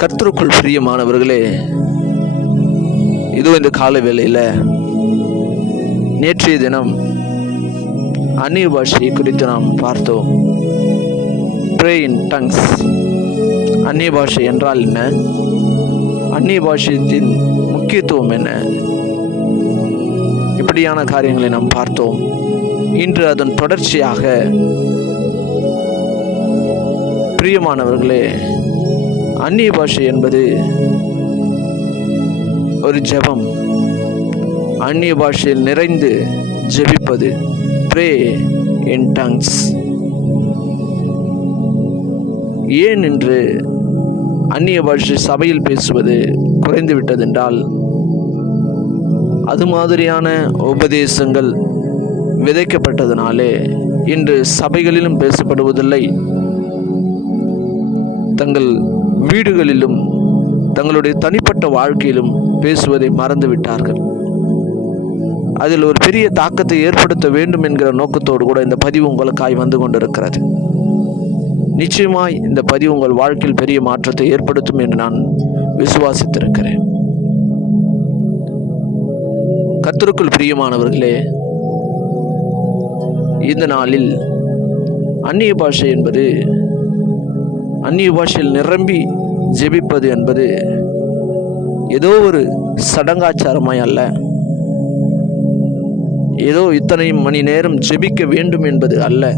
கர்த்தருக்குள் பிரியமானவர்களே, இதோ இந்த கால வேளையில் நேற்றைய தினம் அந்நிய பாஷையை குறித்து நாம் பார்த்தோம். ப்ரே இன் டங்ஸ். அந்நிய பாஷை என்றால் என்ன? அந்நிய பாஷையத்தின் முக்கியத்துவம் என்ன? இப்படியான காரியங்களை நாம் பார்த்தோம். இன்று அதன் தொடர்ச்சியாக பிரியமானவர்களே, அந்நிய பாஷை என்பது ஒரு ஜெபம். அந்நிய பாஷையில் நிறைந்து ஜெபிப்பது, ப்ரே இன் டங்ஸ். ஏன் இன்று அந்நிய பாஷை சபையில் பேசுவது குறைந்து விட்டதென்றால், அது மாதிரியான உபதேசங்கள் விதைக்கப்பட்டதனாலே இன்று சபைகளிலும் பேசப்படுவதில்லை. தங்கள் வீடுகளிலும் தங்களுடைய தனிப்பட்ட வாழ்க்கையிலும் பேசுவதை மறந்துவிட்டார்கள். அதில் ஒரு பெரிய தாக்கத்தை ஏற்படுத்த வேண்டும் என்கிற நோக்கத்தோடு கூட இந்த பதிவு உங்களுக்காய் வந்து கொண்டிருக்கிறது. நிச்சயமாய் இந்த பதிவு உங்கள் வாழ்க்கையில் பெரிய மாற்றத்தை ஏற்படுத்தும் என்று நான் விசுவாசித்திருக்கிறேன். கர்த்தருக்குள் பிரியமானவர்களே, இந்த நாளில் அந்நிய பாஷை என்பது, அந்நிய பாஷையில் நிரம்பி ஜெபிப்பது என்பது ஏதோ ஒரு சடங்காச்சாரமாய் அல்ல, ஏதோ இத்தனை மணி நேரம் ஜெபிக்க வேண்டும் என்பது அல்ல.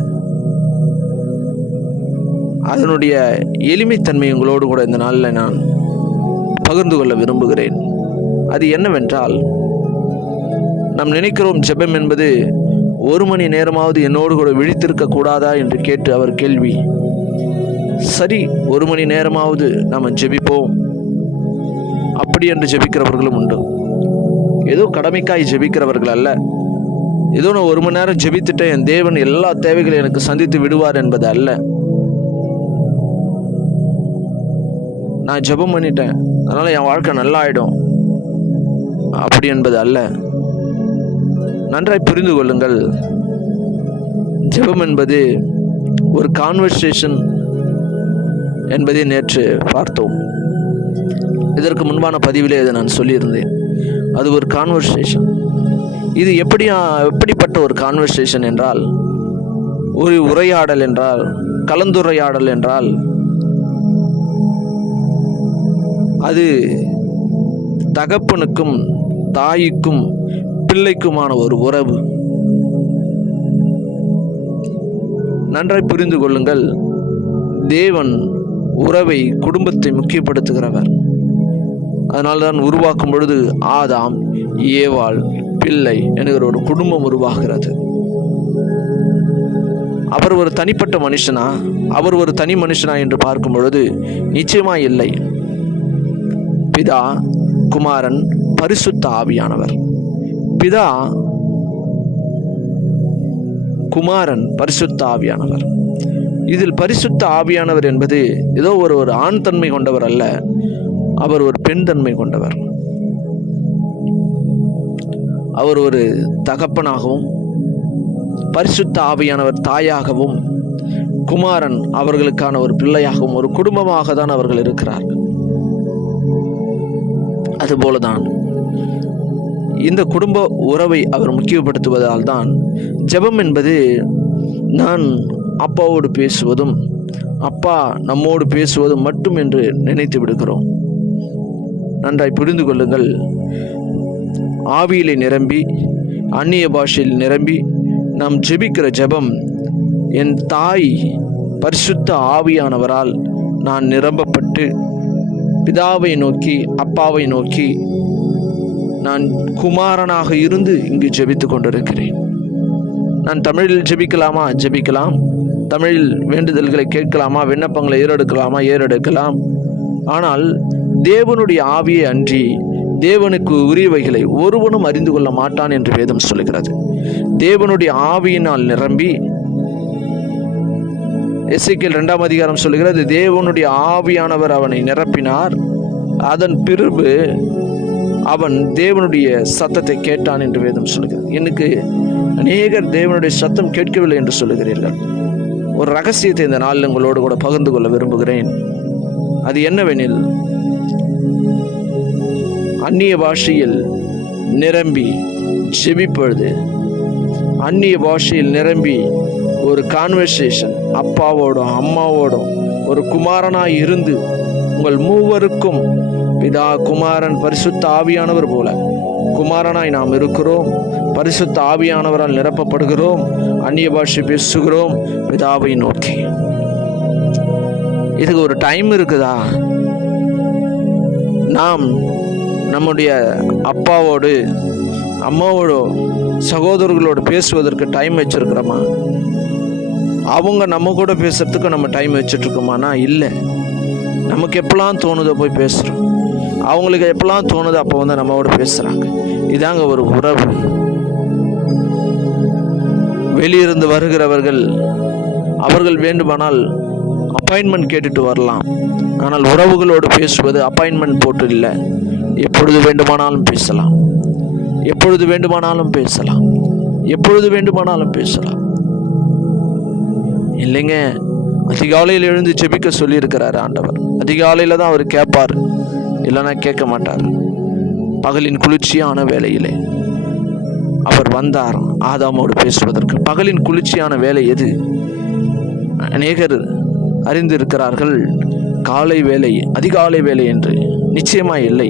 அதனுடைய எளிமைத்தன்மை உங்களோடு கூட இந்த நாளில் நான் பகிர்ந்து கொள்ள விரும்புகிறேன். அது என்னவென்றால், நாம் நினைக்கிறோம் ஜெபம் என்பது 1 மணி நேரமாவது என்னோடு கூட விழித்திருக்க கூடாதா என்று கேட்டு அவர் கேள்வி. சரி, 1 மணி நேரமாவது நாம் ஜெபிப்போம் அப்படி என்று ஜெபிக்கிறவர்களும் உண்டு. ஏதோ கடமைக்காய் ஜெபிக்கிறவர்கள் அல்ல. ஏதோ நான் 1 மணி நேரம் ஜெபித்துட்டேன், என் தேவன் எல்லா தேவைகளையும் எனக்கு சந்தித்து விடுவார் என்பது அல்ல. நான் ஜெபம் பண்ணிட்டேன், அதனால் என் வாழ்க்கை நல்லா ஆயிடும் அப்படி என்பது அல்ல. நன்றாய் புரிந்து கொள்ளுங்கள். ஜெபம் என்பது ஒரு கான்வர்சேஷன் என்பதை நேற்று பார்த்தோம். இதற்கு முன்பான பதிவிலே அதை நான் சொல்லியிருந்தேன். அது ஒரு கான்வர்சேஷன். இது எப்படிப்பட்ட ஒரு கான்வர்சேஷன் என்றால், ஒரு உரையாடல் என்றால், கலந்துரையாடல் என்றால், அது தகப்பனுக்கும் தாய்க்கும் பிள்ளைக்குமான ஒரு உறவு. நன்றாய் புரிந்து கொள்ளுங்கள். தேவன் உறவை, குடும்பத்தை முக்கியப்படுத்துகிறவர். அதனால்தான் உருவாக்கும் பொழுது ஆதாம், ஏவாள், பிள்ளை என்கிற ஒரு குடும்பம் உருவாகிறது. அவர் ஒரு தனிப்பட்ட மனுஷனா, அவர் ஒரு தனி மனுஷனா என்று பார்க்கும் பொழுது நிச்சயமா இல்லை. பிதா, குமாரன், பரிசுத்த ஆவியானவர். பிதா, குமாரன், பரிசுத்த ஆவியானவர். இதில் பரிசுத்த ஆவியானவர் என்பது ஏதோ ஒரு ஆண் தன்மை கொண்டவர் அல்ல, அவர் ஒரு பெண் தன்மை கொண்டவர். அவர் ஒரு தகப்பனாகவும், பரிசுத்த ஆவியானவர் தாயாகவும், குமாரன் அவர்களுக்கான ஒரு பிள்ளையாகவும், ஒரு குடும்பமாக தான் அவர்கள் இருக்கிறார்கள். அதுபோலதான் இந்த குடும்ப உறவை அவர் முக்கியப்படுத்துவதால் தான் ஜெபம் என்பது நான் அப்பாவோடு பேசுவதும், அப்பா நம்மோடு பேசுவதும் மட்டும் என்று நினைத்து விடுகிறோம். நன்றாய் புரிந்து கொள்ளுங்கள். ஆவியிலே நிரம்பி, அந்நிய பாஷையில் நிரம்பி நாம் ஜெபிக்கிற ஜெபம், என் தாய் பரிசுத்த ஆவியானவரால் நான் நிரம்பப்பட்டு பிதாவை நோக்கி, அப்பாவை நோக்கி நான் குமாரனாக இருந்து இங்கு ஜெபித்து கொண்டிருக்கிறேன். நான் தமிழில் ஜெபிக்கலாமா? ஜெபிக்கலாம். தமிழில் வேண்டுதல்களை கேட்கலாமா? விண்ணப்பங்களை ஏறெடுக்கலாமா? ஏறெடுக்கலாம். ஆனால் தேவனுடைய ஆவியை அன்றி தேவனுக்கு உரியவைகளை ஒருவனும் அறிந்து கொள்ள மாட்டான் என்று வேதம் சொல்லுகிறது. தேவனுடைய ஆவியினால் நிரம்பி, எசேக்கியேல் 2ஆம் அதிகாரம் சொல்லுகிறது, தேவனுடைய ஆவியானவர் அவனை நிரப்பினார், அதன் பிறகு அவன் தேவனுடைய சத்தத்தை கேட்டான் என்று வேதம் சொல்லுகிறது. எனக்கு அநேகர் தேவனுடைய சத்தம் கேட்கவில்லை என்று சொல்லுகிறீர்கள். ஒரு ரகசியத்தை இந்த நாளில் உங்களோடு கூட பகிர்ந்து கொள்ள விரும்புகிறேன். அது என்னவெனில், அந்நிய பாஷையில் நிரம்பி ஜெபிப்பொழுது, அந்நிய பாஷையில் நிரம்பி ஒரு கான்வர்சேஷன் அப்பாவோடும் அம்மாவோடும் ஒரு குமாரனாய் இருந்து உங்கள் மூவருக்கும் பிதா, குமாரன், பரிசுத்த ஆவியானவர் போல குமாரனாய் நாம் இருக்கிறோம். பரிசுத்த ஆவியானவரால் நிரப்பப்படுகிறோம். அந்நிய பாஷை பேசுகிறோம் பிதாவை நோக்கி. இதுக்கு ஒரு டைம் இருக்குதா? நாம் நம்முடைய அப்பாவோடு அம்மாவோட சகோதரர்களோடு பேசுவதற்கு டைம் வச்சிருக்கிறோமா? அவங்க நம்ம கூட பேசுறதுக்கு நம்ம டைம் வச்சுட்ருக்கோமானா இல்லை. நமக்கு எப்பெல்லாம் தோணுதோ போய் பேசுகிறோம். அவங்களுக்கு எப்பெல்லாம் தோணுதோ அப்போ வந்து நம்மளோட பேசுகிறாங்க. இதாங்க ஒரு உறவு. வெளியிருந்து வருகிறவர்கள் அவர்கள் வேண்டுமானால் அப்பாயின்மெண்ட் கேட்டுட்டு வரலாம். ஆனால் உறவுகளோடு பேசுவது அப்பாயின்மெண்ட் போட்டு இல்லை. எப்பொழுது வேண்டுமானாலும் பேசலாம், எப்பொழுது வேண்டுமானாலும் பேசலாம், எப்பொழுது வேண்டுமானாலும் பேசலாம். இல்லைங்க, அதிகாலையில் எழுந்து ஜெபிக்க சொல்லியிருக்கிறார் ஆண்டவர். அதிகாலையில் தான் அவர் கேட்பார், இல்லைன்னா கேட்க மாட்டார். பகலின் குளிர்ச்சியான வேளையிலே அவர் வந்தார் ஆதாமோடு பேசுவதற்கு. பகலின் குளிர்ச்சியான வேலை எது? அநேகர் அறிந்திருக்கிறார்கள் காலை வேலை, அதிகாலை வேலை என்று. நிச்சயமாக இல்லை,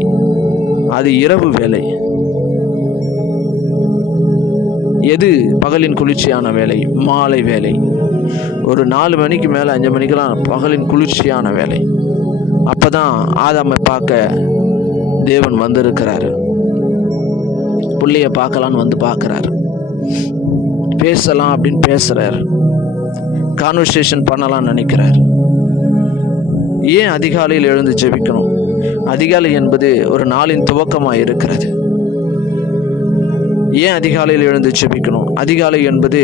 அது இரவு வேலை. எது பகலின் குளிர்ச்சியான வேலை? மாலை வேலை. ஒரு 4 மணிக்கு மேலே 5 மணிக்கெல்லாம் பகலின் குளிர்ச்சியான வேலை. அப்போ தான் ஆதாமை பார்க்க தேவன் வந்திருக்கிறாரு. பிள்ளைய பார்க்கலான்னு வந்து பார்க்குறாரு. பேசலாம் அப்படின்னு பேசுகிறார். கான்வர்சேஷன் பண்ணலான்னு நினைக்கிறார். ஏன் அதிகாலையில் எழுந்து ஜெபிக்கணும்? அதிகாலை என்பது ஒரு நாளின் துவக்கமாக இருக்கிறது. ஏன் அதிகாலையில் எழுந்து ஜெபிக்கணும்? அதிகாலை என்பது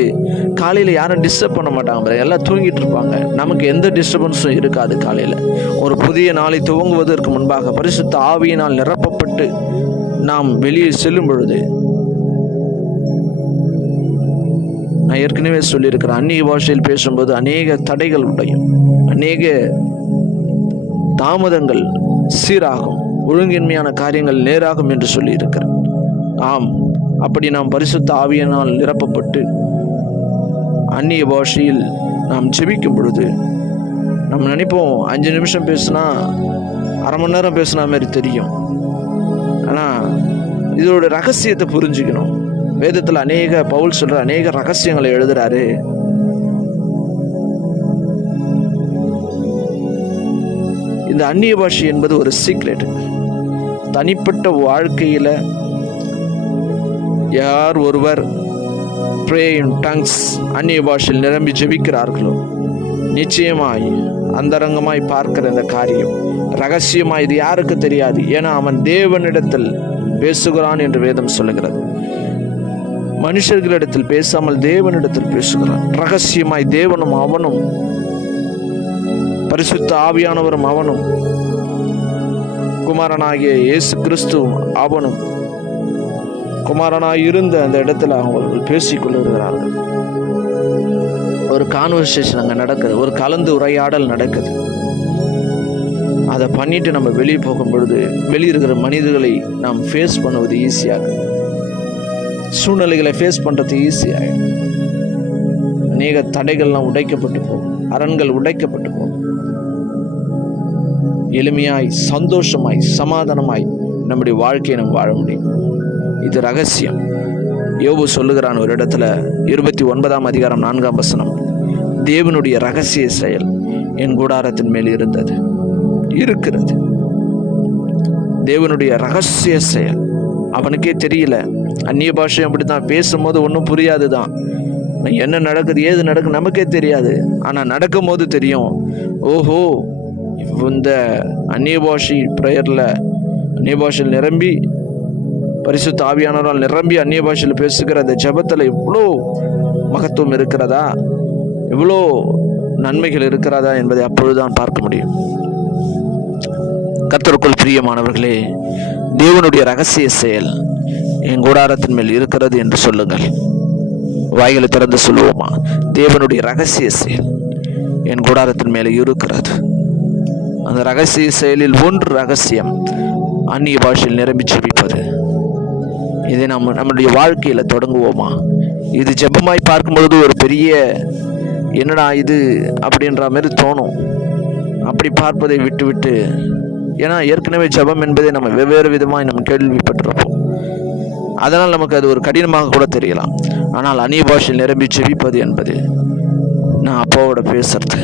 காலையில் யாரும் டிஸ்டர்ப் பண்ண மாட்டாங்க, எல்லாம் தூங்கிட்டு இருப்பாங்க. நமக்கு எந்த டிஸ்டர்பன்ஸும் இருக்காது. காலையில் ஒரு புதிய நாளை துவங்குவதற்கு முன்பாக பரிசுத்த ஆவியினால் நிரப்பப்பட்டு நாம் வெளியே செல்லும் பொழுது, நான் ஏற்கனவே சொல்லியிருக்கிறேன், அந்நிய பாஷையில் பேசும்போது அநேக தடைகள் உடையும், அநேக தாமதங்கள் சீராகும், ஒழுங்கின்மையான காரியங்கள் நேராகும் என்று சொல்லியிருக்கிறேன். ஆம், அப்படி நாம் பரிசுத்த ஆவியினால் நிரப்பப்பட்டு அந்நிய பாஷையில் நாம் ஜெபிக்கும் பொழுது நம்ம நினைப்போம் 5 நிமிஷம் பேசுனா அரை மணி நேரம் பேசுனா மாதிரி தெரியும். ஆனால் இதோட ரகசியத்தை புரிஞ்சுக்கணும். வேதத்தில் பவுல் சொல்ற அநேக ரகசியங்களை எழுதுறாரு. இந்த அந்நிய பாஷை என்பது ஒரு சீக்ரெட். தனிப்பட்ட வாழ்க்கையில் யார் ஒருவர் pray in tongues, அந்நிய பாஷையில் நிரம்பி ஜெபிக்கிறார்களோ, நிச்சயமாய் அந்தரங்கமாய் பார்க்கிற இந்த காரியம் ரகசியமாய் இது யாருக்கு தெரியாது. ஏன்னா அவன் தேவனிடத்தில் பேசுகிறான் என்று வேதம் சொல்லுகிறது. மனுஷர்களிடத்தில் பேசாமல் தேவனிடத்தில் பேசுகிறான். ரகசியமாய் தேவனும் அவனும், பரிசுத்த ஆவியானவரும் அவனும், குமாரனாகிய இயேசு கிறிஸ்துவும் அவனும் குமாரனாய் இருந்த அந்த இடத்துல அவர்கள் பேசிக்கொள்ளுகிறார்கள். ஒரு கான்வர்சேஷன் அங்கே நடக்குது, ஒரு கலந்து உரையாடல் நடக்குது. அதை பண்ணிட்டு நம்ம வெளியே போகும் பொழுது வெளியிருக்கிற மனிதர்களை நாம் ஃபேஸ் பண்ணுவது ஈஸியாக, சூழ்நிலைகளை ஃபேஸ் பண்ணுறது ஈஸியாகிடும். அநேக தடைகள்லாம் உடைக்கப்பட்டு போகும், அரண்கள் உடைக்கப்பட்டு போகும். எளிமையாய், சந்தோஷமாய், சமாதானமாய் நம்முடைய வாழ்க்கையை நம்ம வாழ முடியும். இது ரகசியம். யோபு சொல்லுகிறான் ஒரு இடத்துல, 29ஆம் அதிகாரம் 4ஆம் வசனம், தேவனுடைய ரகசிய செயல் என் கூடாரத்தின் மேல் இருந்தது, இருக்கிறது. தேவனுடைய ரகசிய செயல் அவனுக்கே தெரியல. அந்நிய பாஷை அப்படித்தான், பேசும்போது ஒன்றும் புரியாது தான், என்ன நடக்குது ஏது நடக்குது நமக்கே தெரியாது. ஆனால் நடக்கும் போது தெரியும், ஓஹோ இந்த அந்நிய பாஷை ப்ரேயரில், அந்நிய பாஷையில் நிரம்பி பரிசுத்த ஆவியானவரால் நிரம்பி அந்நிய பாஷையில் பேசுகிற அந்த ஜெபத்தில் இவ்வளோ மகத்துவம் இருக்கிறதா, இவ்வளோ நன்மைகள் இருக்கிறதா என்பதை அப்பொழுதுதான் பார்க்க முடியும். கர்த்தருக்குள் பிரியமானவர்களே, தேவனுடைய ரகசிய செயல் என் கூடாரத்தின் மேல் இருக்கிறது என்று சொல்லுங்கள். வாய்களை திறந்து சொல்லுவோமா? தேவனுடைய ரகசிய செயல் என் கூடாரத்தின் மேலே இருக்கிறது. அந்த ரகசிய செயலில் ஒன்று ரகசியம், அந்நிய பாஷையில் நிரம்பி ஜெபிப்பது. இதை நம்முடைய வாழ்க்கையில் தொடங்குவோமா? இது ஜெபமாய் பார்க்கும்பொழுது ஒரு பெரிய என்னடா இது அப்படின்ற மாதிரி தோணும். அப்படி பார்ப்பதை விட்டுவிட்டு, ஏன்னா ஏற்கனவே ஜெபம் என்பதை நம்ம வெவ்வேறு விதமாக நம்ம கேள்விப்பட்டிருப்போம். அதனால் நமக்கு அது ஒரு கடினமாக கூட தெரியலாம். ஆனால் அந்நிய பாஷையில் நிரம்பி ஜெபிப்பது என்பது, நான் அப்பாவோட பேசுறது,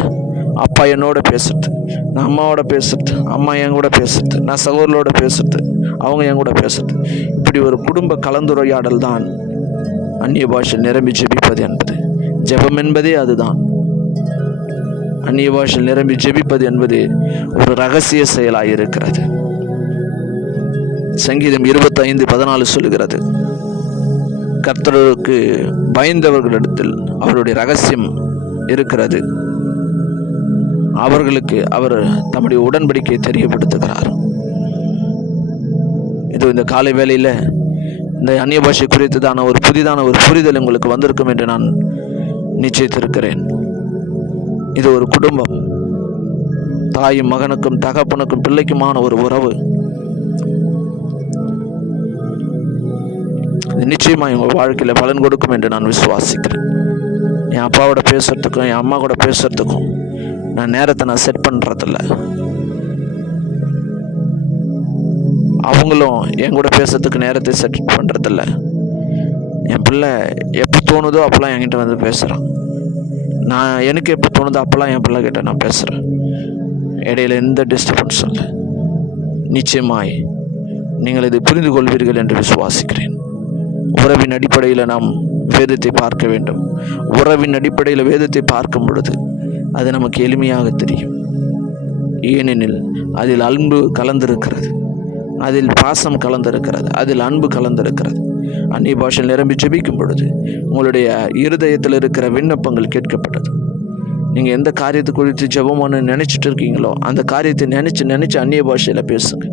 அப்பா என்னோட பேசுறது, நான் அம்மாவோட பேசுறது, அம்மா என் கூட பேசுறது, நான் சகோதரோட பேசுறது, அவங்க என் கூட பேசுறது, இப்படி ஒரு குடும்ப கலந்துரையாடல் தான் அந்நிய பாஷையில் நிரம்பி ஜெபிப்பது என்பது. ஜெபம் என்பதே அதுதான். அந்நிய பாஷையில் நிரம்பி ஜெபிப்பது என்பது ஒரு ரகசிய செயலாக இருக்கிறது. சங்கீதம் 25:14 சொல்லுகிறது, கர்த்தருக்கு பயந்தவர்களிடத்தில் அவருடைய ரகசியம் இருக்கிறது, அவர்களுக்கு அவர் தம்முடைய உடன்படிக்கையை தெரியப்படுத்துகிறார். இது இந்த காலை வேளையில் இந்த அந்நிய பாஷை குறித்துதான ஒரு புதிதான ஒரு புரிதல் உங்களுக்கு வந்திருக்கும் என்று நான் நிச்சயித்திருக்கிறேன். இது ஒரு குடும்பம், தாயும் மகனுக்கும் தகப்பனுக்கும் பிள்ளைக்குமான ஒரு உறவு. இது நிச்சயமாக உங்கள் வாழ்க்கையில் பலன் கொடுக்கும் என்று நான் விசுவாசிக்கிறேன். என் அப்பாவோட பேசுறதுக்கும் என் அம்மா கூட பேசுறதுக்கும் நான் நேரத்தை நான் செட் பண்ணுறதில்ல. அவங்களும் என் கூட பேசுறதுக்கு நேரத்தை செட் பண்ணுறதில்ல. என் பிள்ளை எப்போ தோணுதோ அப்போல்லாம் என்கிட்ட வந்து பேசுகிறான். நான் எனக்கு எப்போ தோணுதோ அப்போல்லாம் என் பிள்ளை கிட்ட நான் பேசுகிறேன். இடையில எந்த டிஸ்டர்பன்ஸும் இல்லை. நிச்சயமாய் நீங்கள் இதை புரிந்து கொள்வீர்கள் என்று விசுவாசிக்கிறேன். உறவின் அடிப்படையில் நாம் வேதத்தை பார்க்க வேண்டும். உறவின் அடிப்படையில் வேதத்தை பார்க்கும் பொழுது அது நமக்கு எளிமையாக தெரியும். ஏனெனில் அதில் அன்பு கலந்திருக்கிறது, அதில் பாசம் கலந்திருக்கிறது, அதில் அன்பு கலந்திருக்கிறது. அந்நிய பாஷையில் நிரம்பி ஜெபிக்கும் பொழுது உங்களுடைய இருதயத்தில் இருக்கிற விண்ணப்பங்கள் கேட்கப்பட்டது. நீங்கள் எந்த காரியத்தை குறித்து ஜெபம்னு நினச்சிட்டு இருக்கீங்களோ அந்த காரியத்தை நினச்சி அந்நிய பாஷையில் பேசுங்க.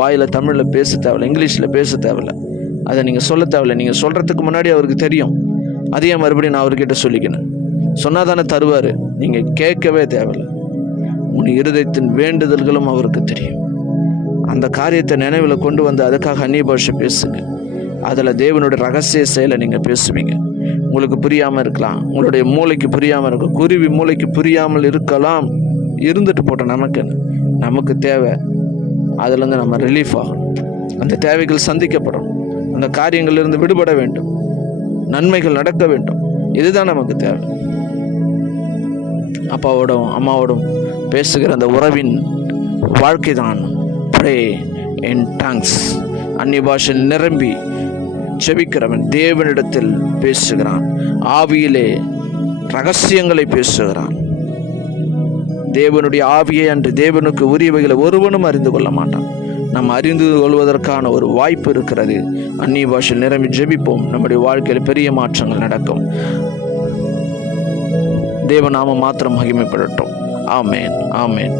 வாயில் தமிழில் பேச தேவையில்லை, இங்கிலீஷில் பேச தேவையில்லை, அதை நீங்கள் சொல்ல தேவையில்லை. நீங்கள் சொல்கிறதுக்கு முன்னாடி அவருக்கு தெரியும். அதையே மறுபடியும் நான் அவர்கிட்ட சொல்லிக்கணும். சொன்னால் தானே தருவார். நீங்கள் கேட்கவே தேவையில்லை. உன் இருதயத்தின் வேண்டுதல்களும் அவருக்கு தெரியும். அந்த காரியத்தை நினைவில் கொண்டு வந்து அதுக்காக அந்நிய பாஷை பேசுங்க. அதில் தேவனுடைய ரகசிய செயலை நீங்கள் பேசுவீங்க. உங்களுக்கு புரியாமல் இருக்கலாம், உங்களுடைய மூளைக்கு புரியாமல் இருக்கும், குருவி மூளைக்கு புரியாமல் இருக்கலாம். இருந்துட்டு போட்டோம். நமக்கு தேவை, அதுலேருந்து நம்ம ரிலீஃப் ஆகணும். அந்த தேவைகள் சந்திக்கப்படும், அந்த காரியங்களிலிருந்து விடுபட வேண்டும், நன்மைகள் நடக்க வேண்டும். இதுதான் நமக்கு தேவை. அப்பாவோடும் அம்மாவோடும் பேசுகிற அந்த உறவின் வாழ்க்கை தான் ப்ரே இன் டங்ஸ். அந்நிய பாஷையில் நிரம்பி ஜெபிக்கிறவன் தேவனிடத்தில் பேசுகிறான், ஆவியிலே ரகசியங்களை பேசுகிறான். தேவனுடைய ஆவியை அன்று தேவனுக்கு உரியவைகளை ஒருவனும் அறிந்து கொள்ள மாட்டான். நாம் அறிந்து கொள்வதற்கான ஒரு வாய்ப்பு இருக்கிறது. அந்நிய பாஷையில் நிரம்பி ஜெபிப்போம். நம்முடைய வாழ்க்கையில் பெரிய மாற்றங்கள் நடக்கும். தேவநாமம் மாத்திரம் மகிமைப்படட்டும். ஆமேன், ஆமேன்.